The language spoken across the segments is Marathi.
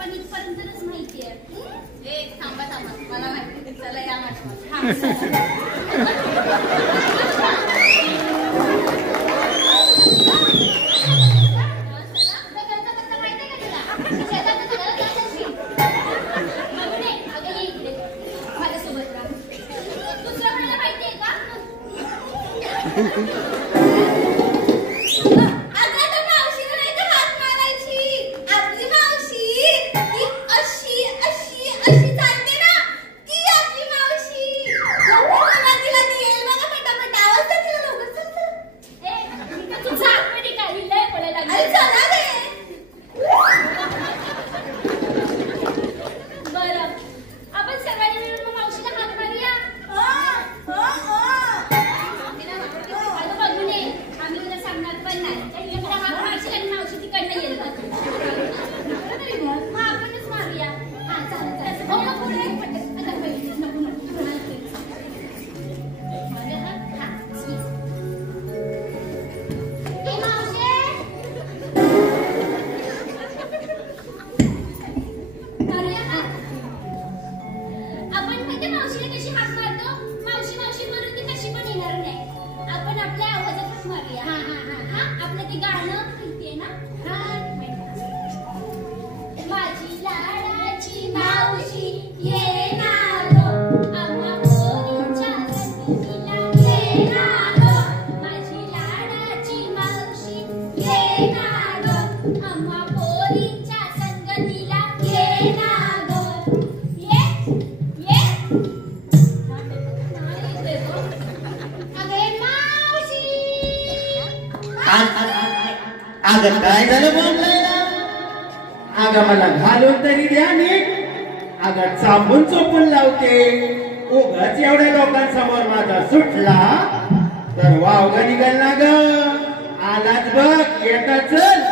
पण इथपर्यंतच माहितीये. थांबा थांबा, मला माहिती. चला या माझ्या. माझ्यासोबत राहा. दुसरं कोणाला माहितीये का? काय झालं बोंबलायला? अगं मला घालून तरी द्या नीट. अगं चापून चोपून लावते. उगाच एवढ्या लोकांसमोर माझा सुटला तर वावग निघल ना ग. आलाच बघ, येता चल.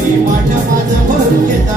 मी माझा भरून घेता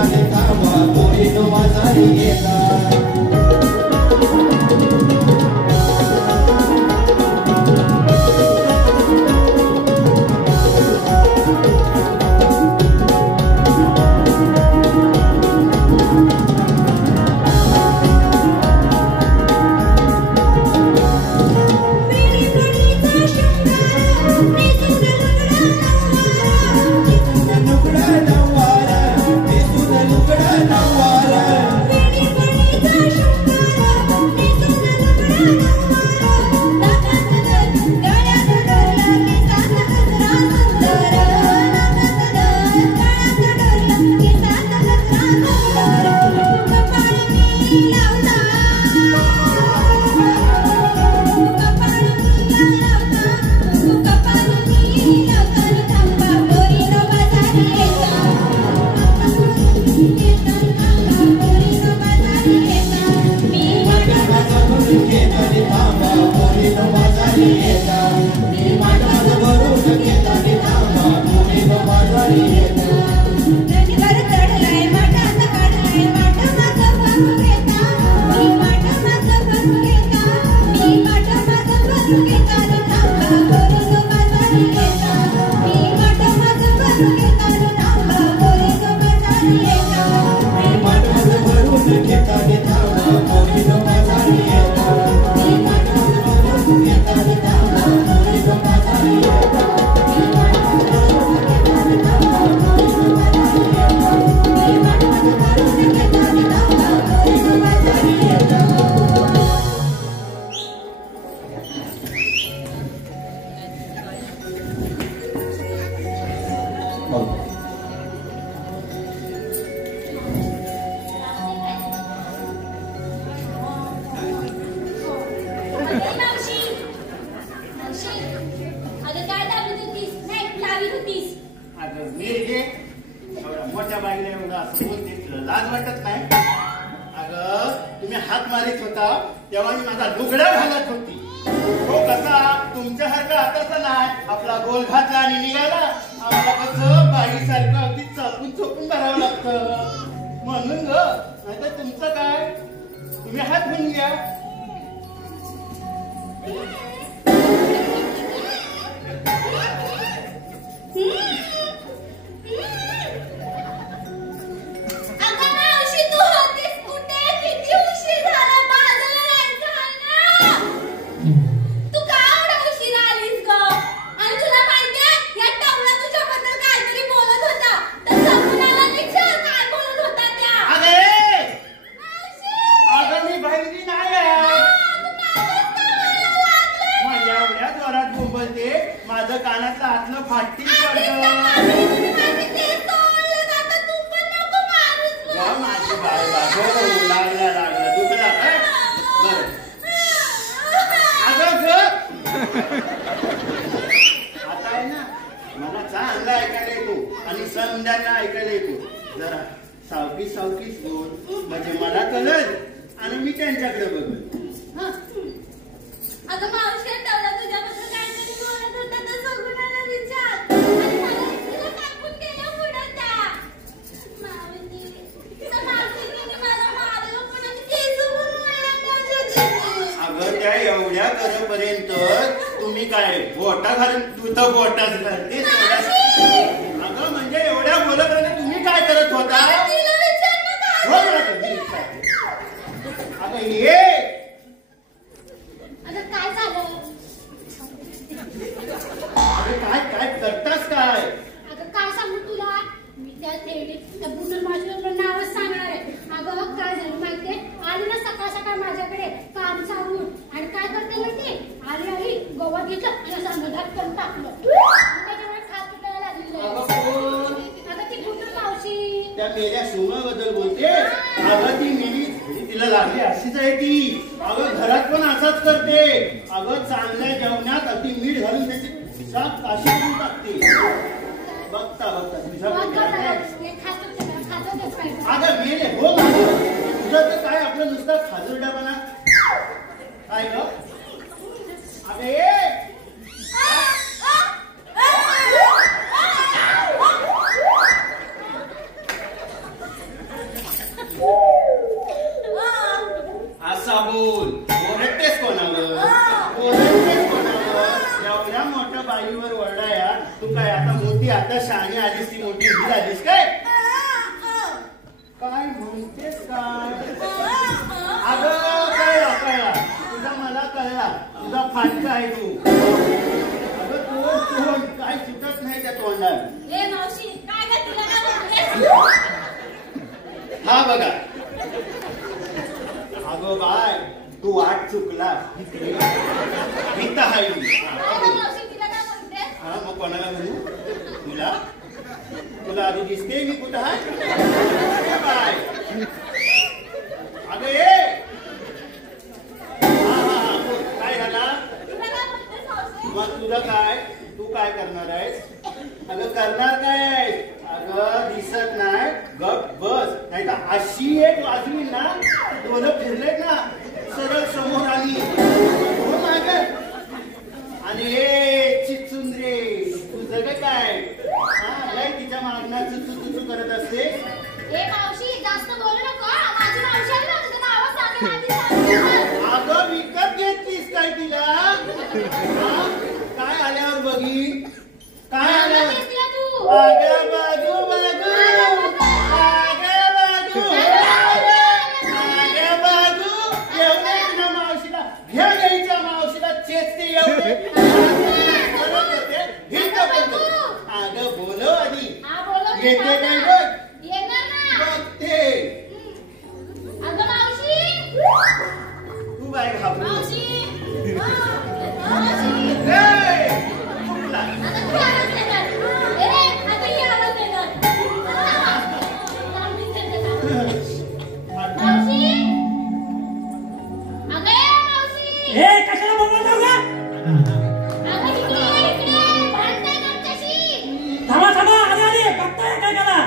गावाच्या बाईला एवढं असं बोलते, तुला लाज वाटत नाही? अगं तुम्ही हात मारित होता तेव्हा मी माझा लुगडा घालत होती. तो कसा तुमच्यासारखा आताचा नाही, आपला गोल घातला आणि निघाला. आम्हाला कसं बाईसारखं अगदी चापून चोपून भरावं लागतं म्हणून ग. नाहीतर तुमचं काय, तुम्ही हात धुवून घ्या. माझं कानातलं आतलं फाटी पडतं. माझी बाय लागला लागला दुखला बरं. आता आहे ना, मला चांगलं ऐकायला येतो आणि संध्याकाळ ऐकायला येतो. जरा सावकीस सावकीस बोल म्हणजे मला कळल आणि मी त्यांच्याकडे बघल. अगं मावशी, तेवढा तुझ्याबद्दल काहीतरी बोलत होता तर सगुणाला विचार. आणि मला तिला टाकून गेल्या पुढं त्या मावशीने मला मारलं पण आणि केस म्हणून. अगं त्या एवढ्या करेपर्यंत तुम्ही काय बोटा घालून तुझं बोटाच घालते. अगं म्हणजे एवढ्या बोलपर्यंत तुम्ही काय करत होता? अगं ये काय झालं? अगं काय काय करतास काय? अगं काय सांगू तुला, मी त्या माझ्या नावच सांगणार आहे. अगं काय झालं माहितीये, आली ना सकाळ सकाळ माझ्याकडे काम सांगून आणि काय करते माहितीये, आली गवत घेतलं आणि असं मधात करून टाकलं. त्याच्यामुळे खात उठायला लागली. अगं ती बुटूर मावशी त्या मेल्या सोमाबद्दल बोलते. अगं ती मेली तिला लागली अशीच आहे ती. अगं घरात पण असाच करते. अगं चांगल्या जेवणात अगदी मीठ घालून त्याची साप काशी करून टाकते. बघता बघता अगं मेले हो माझं. तुझं तर काय आपलं नुसतं खाजरडापणा काय ग? अगं ये असा बोल. ओरडतेस कोणावर? ओरडतेस कोणावर? एवढ्या मोठ्या बाईवर ओरडाया तू काय आता मोठी, आता शहाणी आलीस, ती मोठी ही झालीस काय? काय म्हणतेस काय? अगं कळला तुझा, मला कळला तुझा फाटका आहे तू. अगं तोंड काय सुटत नाही त्या तोंडात. मावशी काय का तुला काय? हा बघा. अगं बाय तू वाट चुकला. भीत आहे हा, मग कोणाला म्हणू? तुला तुला आधी दिसते मी कुठं आहे बाय. अगं ये काय झाला मग तुझं काय? तू काय करणार आहेस? अगं करणार काय आहेस? अगं दिसत नाही, गप बस. नाही तर अशी एक वाजवी ना, डोलं फिरले ना, सरळ समोर आली हो माग. आणि हे चिचुंद्रे तुझं काय? हा लय तिच्या मागणार चुचू चुचू करत असते. मावशी जास्त बोलू नको. माझी मावशी आहे ना, तुझं नाव सांग. अगं विकत घेतलीस काय तिला? काय आल्यावर बघी काय आल्यावर? आगं बाजू बाजू आगं बाजू आगं बाजू एवढे ना मावशीला घ्या घ्यायच्या मावशीला चेचते एवढे अगं बोलो आधी येते काय बघ बघते. अगं मावशी तू बाय घाबरू कशाला बोलवतो का? थांबा थांबा, आले आले बघताय काय करा?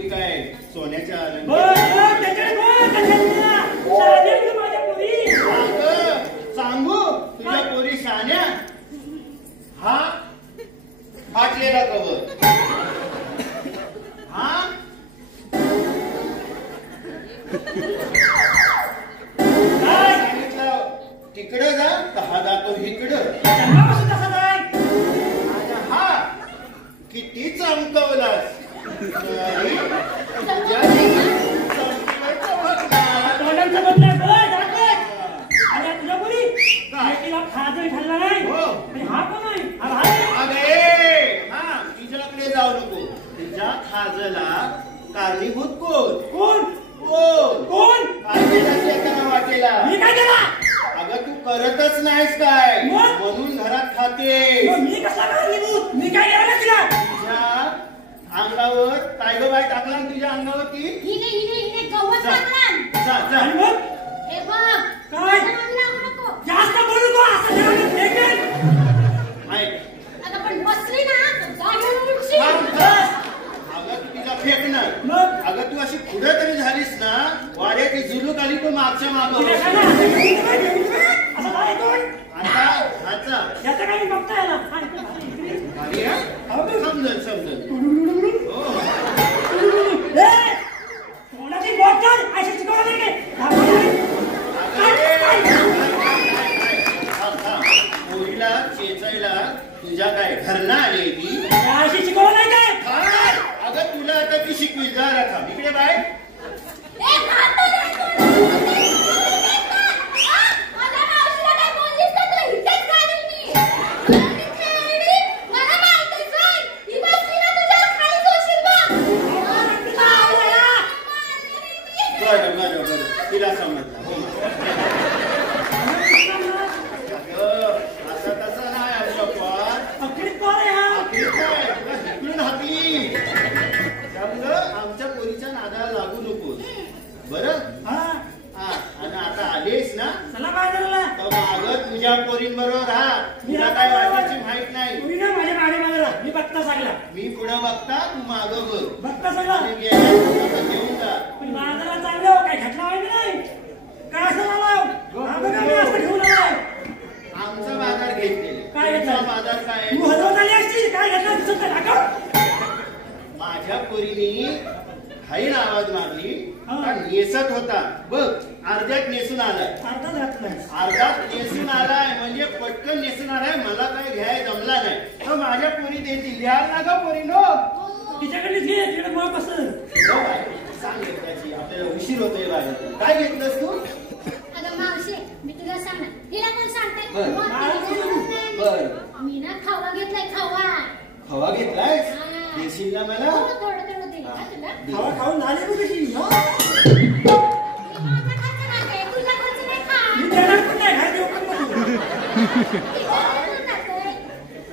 पोरी काय सोन्याच्या सांगू तुझ्या पोरी शान्या हा फाटलेला कवर हा सांगितलं तिकडं जा तर हा जातो इकडं हा किती चमकवलास तिच्याकडे जाऊ नको तुझ्या खाजला कारणीभूत कोण काय केलं वाटेला अगं तू करतच नाहीस काय म्हणून घरात खाते तुझ्या अंगावर काय ग बाय टाकला तुझ्या अंगावरती जास्त बोलू नको अगं तिला फेकणार अगं तू अशी पुढे तरी झालीस ना वाड्याची झुलूक आली तो मागच्या माग समजल समजल पोरीला चेचायला तुझ्या काय घरना आली ती अगं तुला आता ती शिकवी जा राखा इकडे बाय बरं तिला समजला हो असं तसं नाही आमच्या पोरीच्या नादाला लागू नको बरं आणि आता आलीस ना तर माग तुझ्या पोरींबरोबर राहा तुला काय वाटायची माहित नाही मी पुढे बघता तू माग बघ घेऊन जा आमचा बाजार घेतलेला बाजार काय माझ्या पोरीने हाईन आवाज मारली नेसत होता बघ अर्ध्यात नेसून आलाय अर्ध्यात नेसून आलाय म्हणजे पटकन नेसून आलाय मला काय घ्याय जमला नाही तर माझ्या पोरी देतील द्याल ना ग पोरी नो तिच्याकडे सांग त्याची आपल्याला उशीर होतोय बाहेर काय घेतलंस तू मावशी मी तुला सांगणार हिला कोण सांगताय मी ना खावा घेतलाय खवा घेतलाय देशील ना मला थोडं दे तुला खवा खाऊन झाले तू कशी तुझा खर्च नाही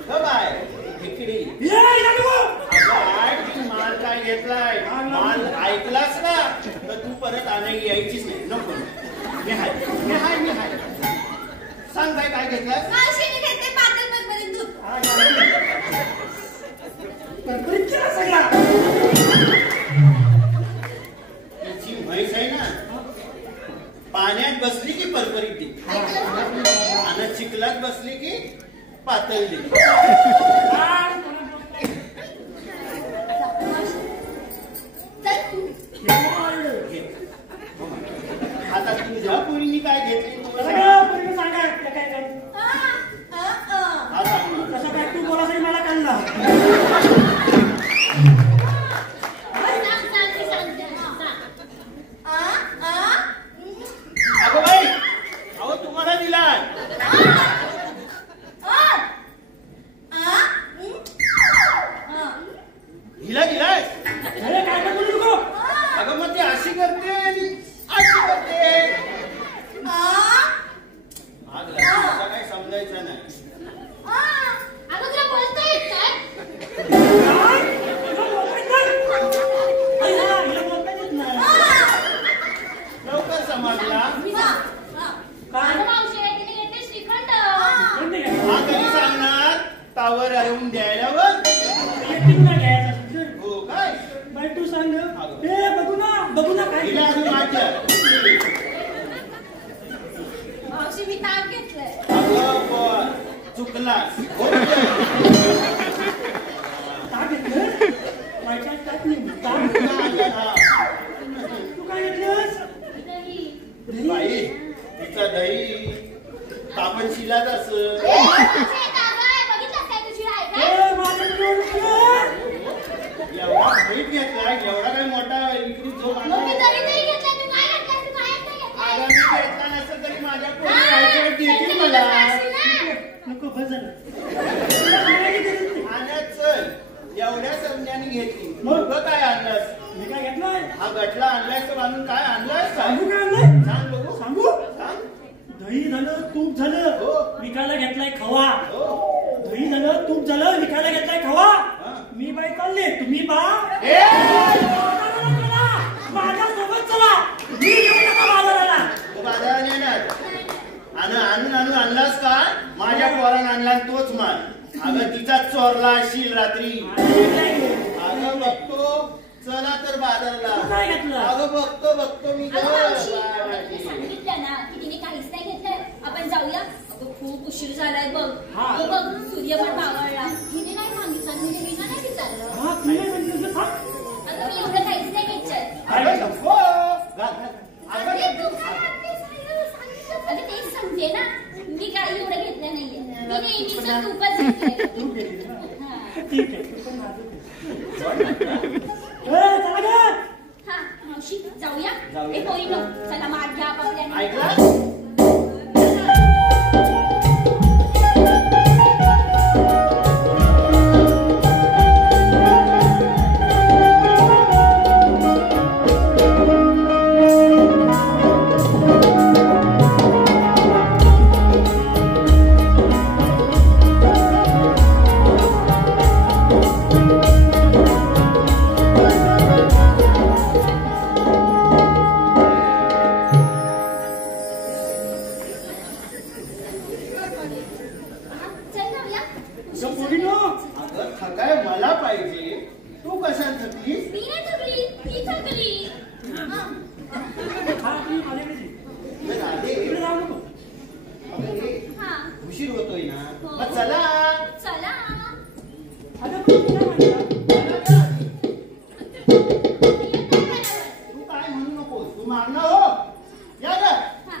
खा बाय इकडे माल काय घेतलाय माल ऐकलास ना तर तू परत आणायला यायचीच नाही नको मी हाय सांग काय घेतलाय तुझी म्हैस आहे ना पाण्यात बसली की परपरीत दे आणि चिखलात बसली की पातळ दे आता तुझ्या पोरींनी काय घेतली तुम्हाला सांगा तू बोलासाठी मला कळला अगं बाई अहो तुम्हाला दिलाय हिला दिलाय काय बोलू नको अगं मग ती अशी करते अशी करते काय समजायचं नाही लवकर समजला हा कधी सांगणार तावर येऊन द्यायला हो काय तू सांग आणलास ताक घेतलं बायका ताक नाही तू काय घेतलंस बाई तिचा दही तापण शिलाच असं एवढा दही घेतला एवढा काय मोठा विक्री जो घेतला नसेल तरी माझ्या पोरी देतील मला नको बस झालं आणि चल एवढ्या समजाने घेतली मग? मग काय आणलास मी काय घेतलंय हा गटला आणलायस तर बांधून काय आणलायस सांगू सांग काय आणलंय सांग बघू सांगू सांग दही झालं तूप झालं हो. विकायला घेतलाय खवा हो दही झालं तूप झालं विकायला घेतलाय खवा हा. मी बाई चालले तुम्ही बा ए! माझ्यासोबत चला मी घेऊन नका बाजाराला तू बाजारात येणार आणून आणलास का माझ्या पोरानं आणला आणि तोच माल अगं तिचा चोरला असशील रात्री अगं बघतो चला तर बाजारला काय घेतलं अगं बघतो मी सांगितलं ना की तिने काहीच नाही घेतलंय आपण जाऊया अगं खूप उशीर झालाय बघ बघ सूर्य पण मावळला तिने नाही सांगितलं म्हणजे मी नाही विचारलं हा तू नाही सांगितलं सांग अगं मी एवढं काहीच नाही घेतलंय अगं नको. अरे तू काय आणतेस? अगं तेच सांगते ना मी काही एवढं घेतलं नाहीये मी नेहमीच तूपच घेतलंय हा. ठीक आहे तू पण माझं चला ग हा मावशी जाऊया जाऊया. ए पोरीनो चला माठ घ्या आपापल्याने ऐकला चल जाऊया ग पोरीनो अगं थकाय मला पाहिजे तू कशात थकलीस मी नाही थकली ती थकली हा. हा तुम्ही माझ्याकडे मग आले. इकडे जाऊ नको अगं हे हा उशीर होतोय ना हो. मग चला चला अगं पण तू काय म्हणता तू काय म्हणू नको तू मागणं हो या ग हा.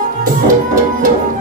ग